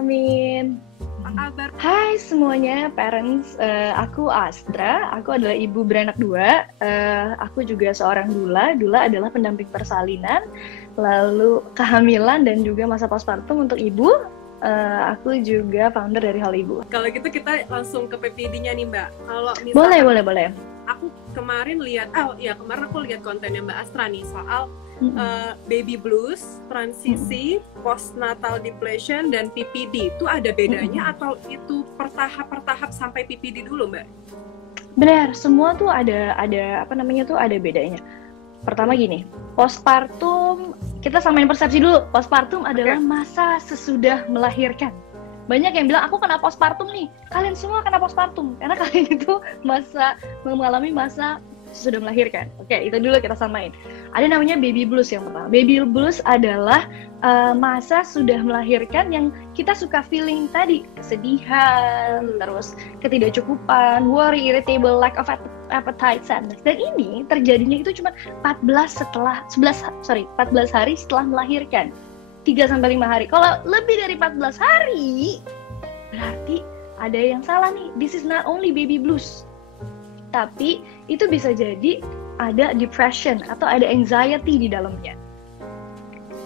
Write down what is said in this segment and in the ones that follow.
Mamin. Apa kabar? Hai semuanya, parents. Aku Astra. Aku adalah ibu beranak dua. Aku juga seorang doula. Doula adalah pendamping persalinan, lalu kehamilan dan juga masa postpartum untuk ibu. Aku juga founder dari Hal Ibu. Kalau gitu kita langsung ke PPD-nya nih Mbak. Kalau misalkan Boleh. Aku kemarin kemarin aku lihat kontennya Mbak Astra nih soal baby blues, transisi, postnatal depression, dan PPD. Itu ada bedanya atau itu per tahap sampai PPD dulu Mbak? Benar, semua tuh ada bedanya. Pertama gini, postpartum, kita samain persepsi dulu. Postpartum adalah masa sesudah melahirkan. Banyak yang bilang, aku kena postpartum nih. Kalian semua kena postpartum, karena kalian itu mengalami masa sesudah melahirkan. Oke, itu dulu kita samain. Ada namanya baby blues yang pertama. Baby blues adalah masa sudah melahirkan yang kita suka feeling tadi, kesedihan, terus ketidakcukupan, worry, irritable, lack of appetite, sadness. Dan ini terjadinya itu cuma 14 hari setelah melahirkan. 3-5 hari. Kalau lebih dari 14 hari, berarti ada yang salah nih. This is not only baby blues, tapi itu bisa jadi ada depression atau ada anxiety di dalamnya.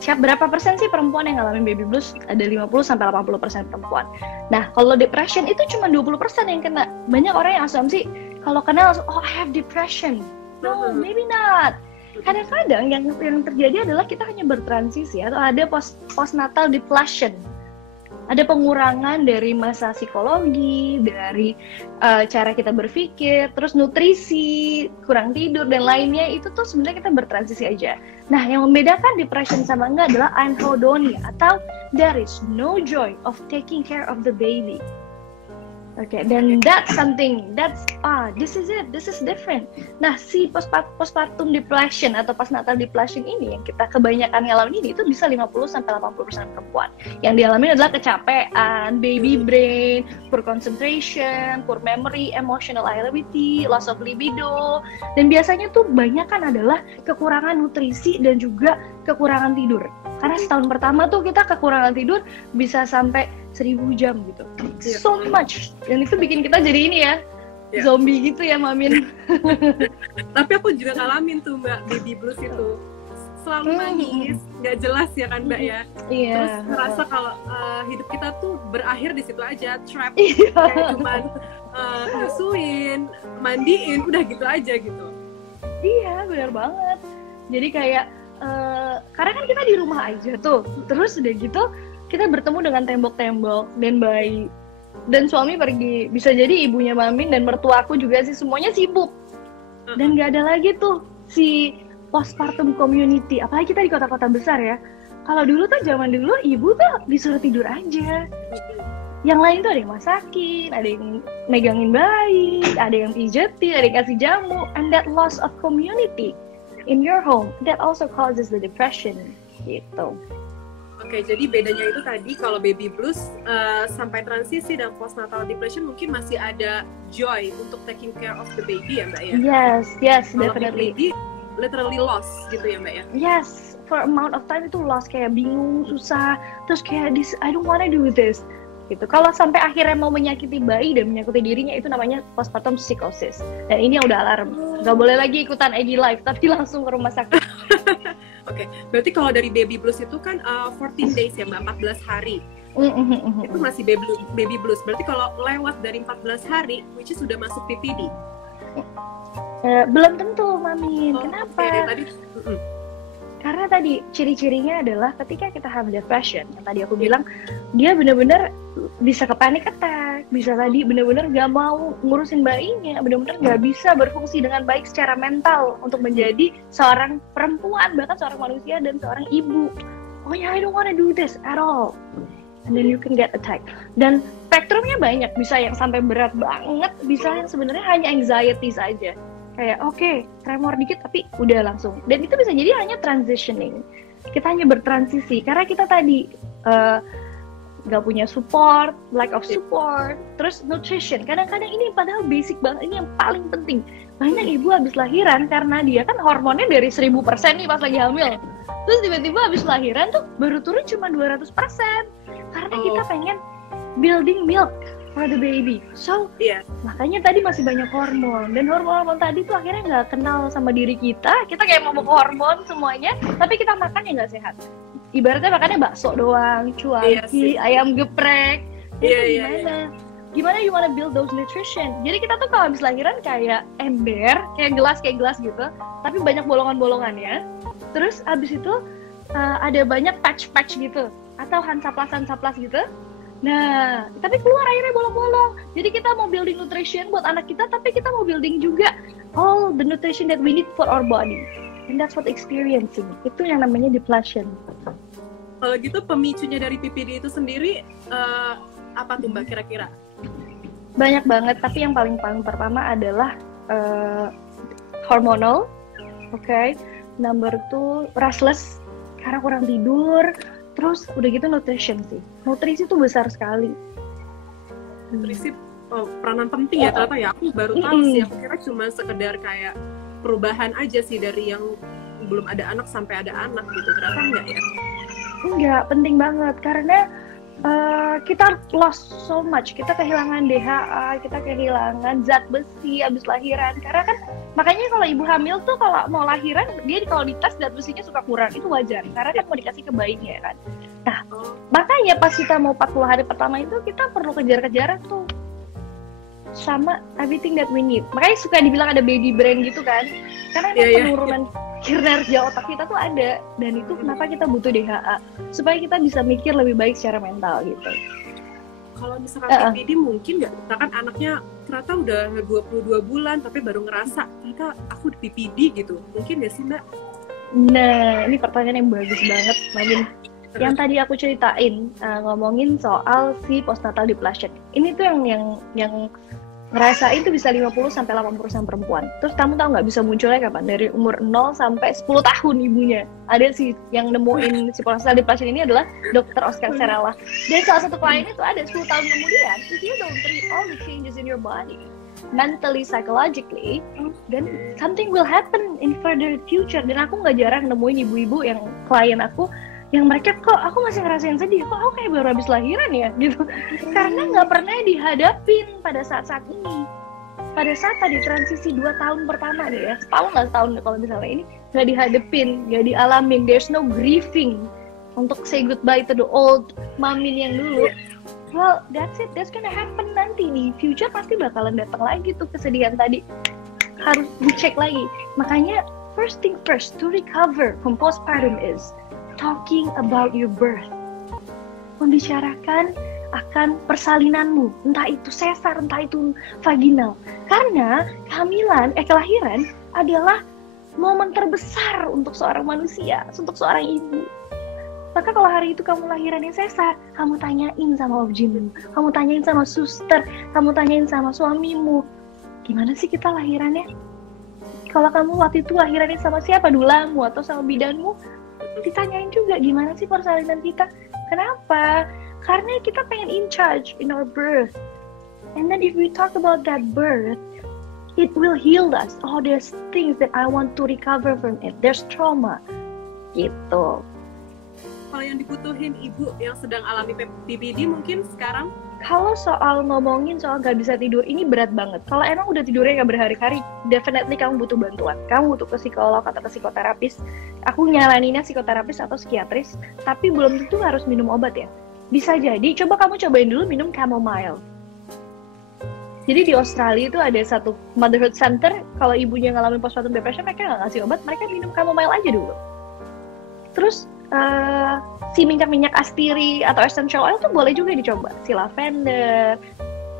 Berapa persen sih perempuan yang ngalamin baby blues? Ada 50-80% perempuan. Nah, kalau depression itu cuma 20% yang kena. Banyak orang yang asumsi kalau kena langsung, I have depression. No, maybe not. Kadang-kadang yang terjadi adalah kita hanya bertransisi atau ada postnatal depression. Ada pengurangan dari masa psikologi, dari cara kita berpikir, terus nutrisi, kurang tidur, dan lainnya. Itu tuh sebenarnya kita bertransisi aja. Nah, yang membedakan depression sama enggak adalah anhedonia, atau there is no joy of taking care of the baby. Oke, dan that's something, this is different. Nah, si postpartum depression atau postnatal depression ini yang kita kebanyakan ngalamin ini itu bisa 50-80% perempuan. Yang dialami adalah kecapean, baby brain, poor concentration, poor memory, emotional irritability, loss of libido, dan biasanya tuh banyak kan adalah kekurangan nutrisi dan juga kekurangan tidur. Karena setahun pertama tuh kita kekurangan tidur bisa sampai 1000 jam gitu. So much. Dan itu bikin kita jadi ini ya, zombie gitu ya, Mamin. Tapi aku juga ngalamin tuh Mbak, baby blues itu. Selalu nangis, nggak jelas ya kan Mbak ya. Terus ngerasa kalau hidup kita tuh berakhir di situ aja, trap. Kayak cuman nyusuin, mandiin, udah gitu aja gitu. Iya, benar banget. Jadi kayak karena kan kita di rumah aja tuh, terus udah gitu kita bertemu dengan tembok-tembok dan bayi, dan suami pergi, bisa jadi ibunya Mamin dan mertua aku juga sih semuanya sibuk, dan nggak ada lagi tuh si postpartum community. Apalagi kita di kota-kota besar ya. Kalau dulu tuh zaman dulu ibu tuh disuruh tidur aja, yang lain tuh ada yang masakin, ada yang megangin bayi, ada yang pijetin, ada yang kasih jamu, and that loss of community in your home, that also causes the depression gitu. Oke, jadi bedanya itu tadi kalau baby blues sampai transisi dan postnatal depression mungkin masih ada joy untuk taking care of the baby ya Mbak ya? Yes, kalau definitely. Baby literally lost gitu ya Mbak ya? Yes, for amount of time itu lost, kayak bingung, susah, terus kayak I don't wanna do this gitu. Kalau sampai akhirnya mau menyakiti bayi dan menyakiti dirinya, itu namanya postpartum psychosis. Dan ini yang udah alarm, nggak boleh lagi ikutan IG live, tapi langsung ke rumah sakit. Oke, berarti kalau dari baby blues itu kan 14 days ya Mbak, 14 hari. Itu masih baby blues. Berarti kalau lewat dari 14 hari, which is sudah masuk PPD? Belum tentu, Mamin. Kenapa? Tadi, karena tadi ciri-cirinya adalah ketika kita have depression, yang tadi aku bilang, dia benar-benar bisa ke panic attack, bisa tadi benar-benar gak mau ngurusin bayinya, benar-benar gak bisa berfungsi dengan baik secara mental untuk menjadi seorang perempuan, bahkan seorang manusia dan seorang ibu. Oh ya, I don't wanna do this at all. And then you can get attacked. Dan spektrumnya banyak, bisa yang sampai berat banget, bisa yang sebenarnya hanya anxiety saja. Kayak tremor dikit tapi udah langsung. Dan itu bisa jadi hanya transitioning. Kita hanya bertransisi karena kita tadi gak punya support, lack of support, terus nutrition. Kadang-kadang ini padahal basic banget, ini yang paling penting. Banyak ibu habis lahiran karena dia kan hormonnya dari 1000% nih pas lagi hamil. Terus tiba-tiba habis lahiran tuh baru turun cuma 200%. karena kita pengen building milk for the baby. So makanya tadi masih banyak hormon, dan hormon tadi tuh akhirnya nggak kenal sama diri kita kayak mau hormon semuanya, tapi kita makan yang nggak sehat. Ibaratnya makannya bakso doang, cuanki, ayam geprek. Gimana you wanna build those nutrition? Jadi kita tuh kalau habis lahiran kayak ember, kayak gelas gitu, tapi banyak bolongan-bolongannya. Terus abis itu ada banyak patch gitu, atau hansaplas gitu. Nah, tapi keluar airnya bolong-bolong. Jadi kita mau building nutrition buat anak kita, tapi kita mau building juga all the nutrition that we need for our body. And that's what experiencing. Itu yang namanya depletion. Kalau gitu pemicunya dari PPD itu sendiri apa tuh Mbak kira-kira? Banyak banget, tapi yang paling pertama adalah hormonal. Okay. Number 2, restless, karena kurang tidur. Terus udah gitu nutrition sih. Nutrisi tuh besar sekali. Nutrisi peranan penting ya ternyata ya. Aku baru tahu sih. Aku kira cuma sekedar kayak perubahan aja sih dari yang belum ada anak sampai ada anak gitu. Ternyata enggak ya? Enggak, penting banget karena kita lost so much. Kita kehilangan DHA, kita kehilangan zat besi abis lahiran. Karena kan makanya kalau ibu hamil tuh kalau mau lahiran dia kalau dites zat besinya suka kurang, itu wajar karena kan mau dikasih ke bayinya kan. Nah makanya pas kita mau 40 hari pertama itu kita perlu kejar-kejaran tuh sama everything that we need. Makanya suka dibilang ada baby brain gitu kan, karena penurunan kinerja otak kita tuh ada, dan itu kenapa kita butuh DHA supaya kita bisa mikir lebih baik secara mental gitu. Kalau misalkan PPD mungkin nggak, misalkan anaknya ternyata udah 22 bulan tapi baru ngerasa ternyata aku di PPD gitu, mungkin nggak sih Mbak? Nah ini pertanyaan yang bagus banget Magin. Yang tadi aku ceritain ngomongin soal si postnatal depletion, ini tuh yang ngerasain itu bisa 50-80% perempuan. Terus kamu tahu nggak bisa munculnya kapan? Dari umur 0 sampai 10 tahun ibunya. Ada sih yang nemuin si postnatal depletion ini adalah Dr. Oscar Serrella. Dan salah satu kliennya tuh ada 10 tahun kemudian, if you don't treat all the changes in your body, mentally, psychologically, then something will happen in further future. Dan aku nggak jarang nemuin ibu-ibu yang klien aku, yang mereka kok aku masih ngerasain sedih, kok aku kayak baru habis lahiran ya gitu, karena nggak pernah dihadapin pada saat ini. Pada saat tadi transisi 2 tahun pertama nih ya, setahun kalau misalnya ini nggak dihadapin, nggak dialamin, there's no grieving untuk say goodbye to the old mamin yang dulu. Well, that's it, that's gonna happen nanti nih, future pasti bakalan datang lagi tuh kesedihan tadi, harus dicek lagi. Makanya first thing first to recover from postpartum is talking about your birth. Membicarakan akan persalinanmu, entah itu sesar, entah itu vaginal. Karena kelahiran adalah momen terbesar untuk seorang manusia, untuk seorang ibu. Maka kalau hari itu kamu lahirannya sesar, kamu tanyain sama obgynmu, kamu tanyain sama suster, kamu tanyain sama suamimu, gimana sih kita lahirannya? Kalau kamu waktu itu lahirannya sama siapa, dulamu atau sama bidanmu, ditanyain juga gimana sih persalinan kita. Kenapa? Karena kita pengen in charge in our birth. And then if we talk about that birth, it will heal us. Oh, there's things that I want to recover from it. There's trauma. Gitu. Kalau yang dibutuhin ibu yang sedang alami PPD mungkin sekarang? Kalau soal ngomongin soal gak bisa tidur, ini berat banget. Kalau emang udah tidurnya gak berhari-hari, definitely kamu butuh bantuan. Kamu butuh ke psikolog atau ke psikoterapis. Aku nyaraninnya psikoterapis atau psikiatris, tapi belum tentu harus minum obat ya. Bisa jadi, kamu cobain dulu minum chamomile. Jadi di Australia itu ada satu motherhood center, kalau ibunya ngalamin postpartum depression, mereka nggak ngasih obat, mereka minum chamomile aja dulu. Terus si minyak astiri atau essential oil tuh boleh juga dicoba. Si lavender,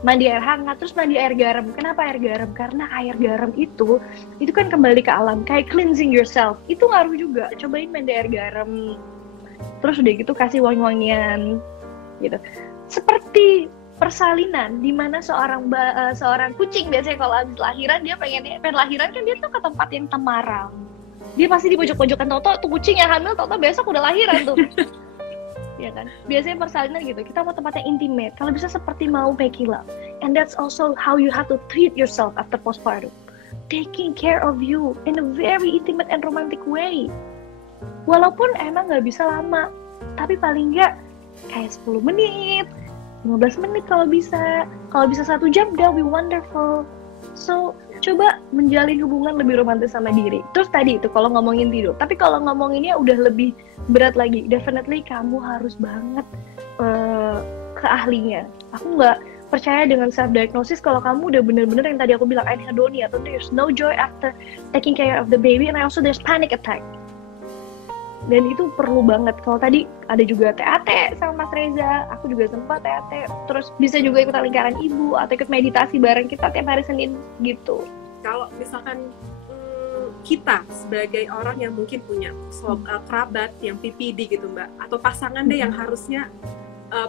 mandi air hangat, terus mandi air garam. Kenapa air garam? Karena air garam itu kan kembali ke alam, kayak cleansing yourself. Itu ngaruh juga. Cobain mandi air garam. Terus udah gitu kasih wangi-wangian gitu. Seperti persalinan, di mana seorang kucing biasanya kalau habis lahiran dia pengen lahiran kan dia tuh ke tempat yang temaram. Dia pasti di pojok-pojokan, tau-tau tuh kucing yang hamil, tau-tau besok udah lahiran tuh. Ya kan? Biasanya persalinan gitu, kita mau tempat yang intimate, kalau bisa seperti mau make love. And that's also how you have to treat yourself after postpartum. Taking care of you in a very intimate and romantic way. Walaupun emang gak bisa lama, tapi paling nggak kayak 10 menit, 15 menit kalau bisa 1 jam, that will be wonderful. So coba menjalin hubungan lebih romantis sama diri. Terus tadi itu kalau ngomongin tidur, tapi kalau ngomonginnya udah lebih berat lagi, definitely kamu harus banget ke ahlinya. Aku nggak percaya dengan self diagnosis kalau kamu udah bener-bener yang tadi aku bilang anhedonia, atau there's no joy after taking care of the baby, and also there's panic attack. Dan itu perlu banget. Kalau tadi ada juga TAT sama Mas Reza, aku juga sempat TAT. Terus bisa juga ikut lingkaran ibu atau ikut meditasi bareng kita tiap hari Senin gitu. Kalau misalkan kita sebagai orang yang mungkin punya kerabat yang PPD gitu Mbak, atau pasangan deh yang harusnya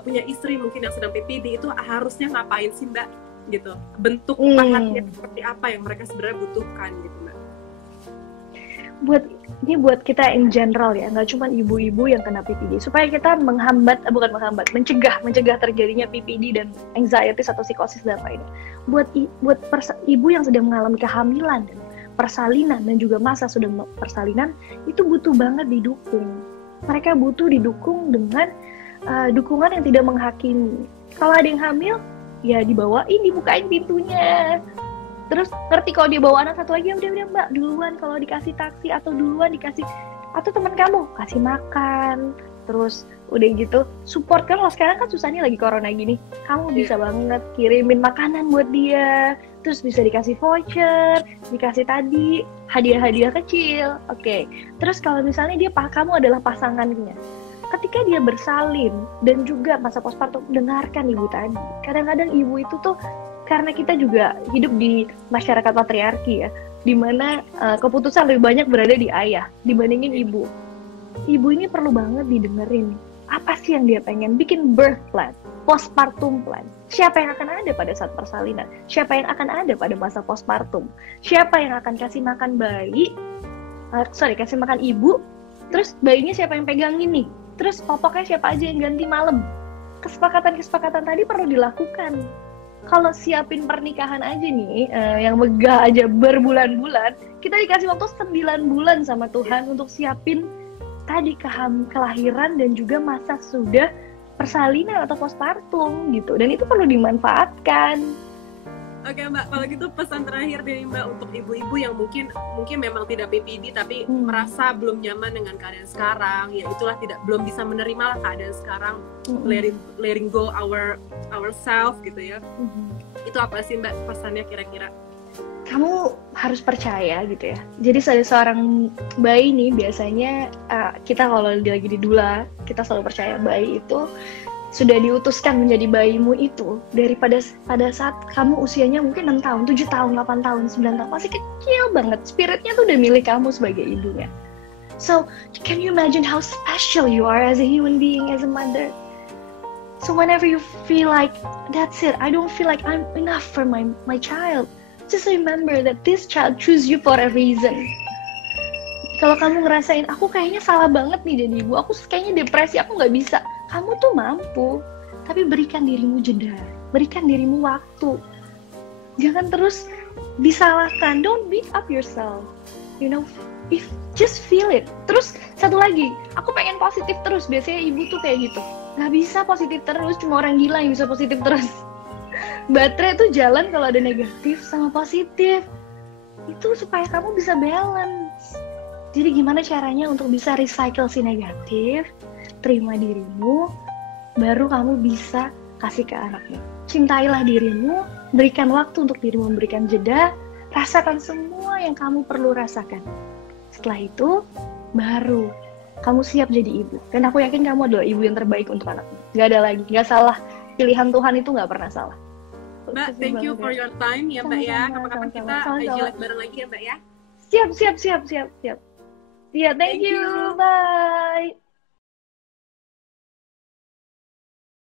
punya istri mungkin yang sedang PPD, itu harusnya ngapain sih Mbak gitu? Bentuk pahatnya seperti apa yang mereka sebenarnya butuhkan gitu Mbak? Buat kita in general ya, nggak cuma ibu-ibu yang kena PPD, supaya kita mencegah terjadinya PPD dan anxiety atau psikosis dan lainnya. Buat ibu yang sedang mengalami kehamilan dan persalinan dan juga masa sudah persalinan, itu butuh banget didukung. Mereka butuh didukung dengan dukungan yang tidak menghakimi. Kalau ada yang hamil, ya dibukain pintunya. Terus ngerti kalau dia bawa anak satu lagi, udah Mbak, duluan kalau dikasih taksi atau atau teman kamu kasih makan. Terus udah gitu support, kan lo sekarang kan susahnya lagi corona gini, kamu bisa banget kirimin makanan buat dia. Terus bisa dikasih voucher, dikasih tadi hadiah-hadiah kecil. Oke. Terus kalau misalnya kamu adalah pasangannya, ketika dia bersalin dan juga masa postpartum, dengarkan ibu tadi. Kadang-kadang ibu itu tuh, karena kita juga hidup di masyarakat patriarki ya, di mana keputusan lebih banyak berada di ayah dibandingin ibu. Ibu ini perlu banget didengerin. Apa sih yang dia pengen? Bikin birth plan, postpartum plan. Siapa yang akan ada pada saat persalinan? Siapa yang akan ada pada masa postpartum? Siapa yang akan kasih makan kasih makan ibu? Terus bayinya siapa yang pegangin nih? Terus popoknya siapa aja yang ganti malam? Kesepakatan tadi perlu dilakukan. Kalau siapin pernikahan aja nih, yang megah aja berbulan-bulan, kita dikasih waktu 9 bulan sama Tuhan untuk siapin tadi kelahiran dan juga masa sudah persalinan atau postpartum gitu. Dan itu perlu dimanfaatkan. Oke Mbak, kalau gitu pesan terakhir dari Mbak untuk ibu-ibu yang mungkin memang tidak PPD tapi merasa belum nyaman dengan keadaan sekarang, ya itulah belum bisa menerima lah keadaan sekarang, letting go ourselves gitu ya. Itu apa sih Mbak pesannya kira-kira? Kamu harus percaya gitu ya. Jadi seorang bayi nih biasanya kita kalau lagi di dula, kita selalu percaya bayi itu sudah diutuskan menjadi bayimu itu pada saat kamu usianya mungkin 6 tahun, 7 tahun, 8 tahun, 9 tahun, masih kecil banget. Spiritnya tuh udah milik kamu sebagai ibunya. So, can you imagine how special you are as a human being, as a mother? So whenever you feel like, that's it, I don't feel like I'm enough for my child, just remember that this child choose you for a reason. Kalau kamu ngerasain, aku kayaknya salah banget nih jadi ibu, aku kayaknya depresi, aku nggak bisa. Kamu tuh mampu, tapi berikan dirimu jeda, berikan dirimu waktu. Jangan terus disalahkan, don't beat up yourself. You know, just feel it. Terus satu lagi, aku pengen positif terus, biasanya ibu tuh kayak gitu. Nggak bisa positif terus, cuma orang gila yang bisa positif terus. Baterai tuh jalan kalau ada negatif sama positif. Itu supaya kamu bisa balance. Jadi gimana caranya untuk bisa recycle si negatif, terima dirimu, baru kamu bisa kasih ke anaknya. Cintailah dirimu, berikan waktu untuk dirimu, memberikan jeda, rasakan semua yang kamu perlu rasakan. Setelah itu, baru kamu siap jadi ibu. Dan aku yakin kamu adalah ibu yang terbaik untuk anakmu. Gak ada lagi, gak salah. Pilihan Tuhan itu gak pernah salah. Mbak, thank you for your time ya Mbak ya. Kapan-kapan kita jelek bareng lagi ya Mbak ya. Siap. Yeah, thank you. Bye.